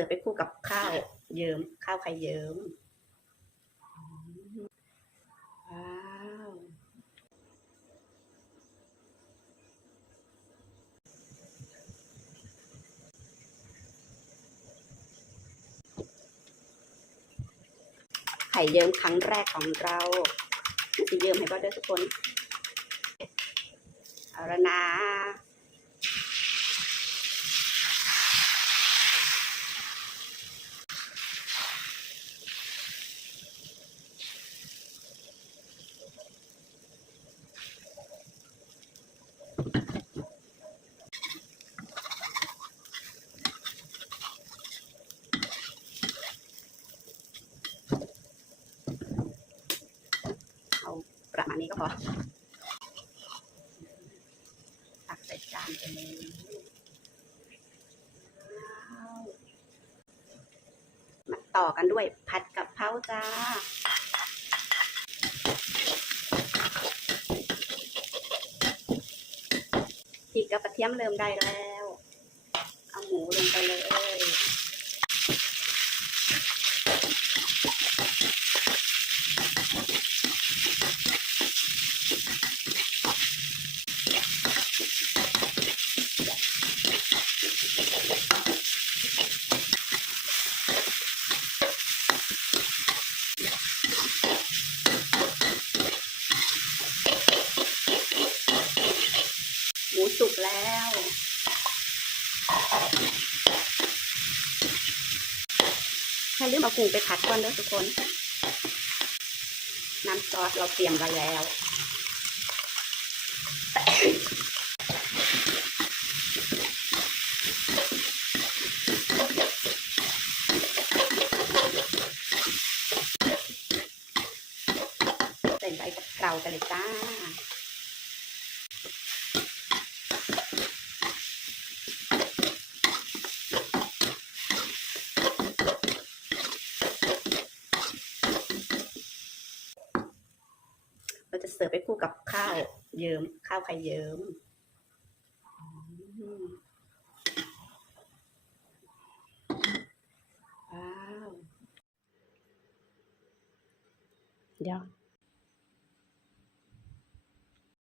สิร์ฟไปคู่กับข้าวเยิ้มข้าวไข่เยิ้มว้าวไข่เยิ้มครั้งแรกของเราสิเยิ้มให้ก็เด้อทุกคนเอาละนะ ประมาณนี้ก็พอตักใส่จานไปเลยมาต่อกันด้วยผัดกับเพราจ้าพริกกับกระเทียมเริ่มได้แล้ว เอาหมูลงไปเลย มูสุกแล้วแค่ลืมเอากุ้งไปผัดก่อนเด้อทุกคน น้ำซอสเราเตรียมไว้แล้วใส่ใบกะเพรากันเลยจ้า จะเสิร์ฟไปคู่กับข้าวเยิ้มข้าวไข่เยิ้มอืมว้าวเดี๋ยว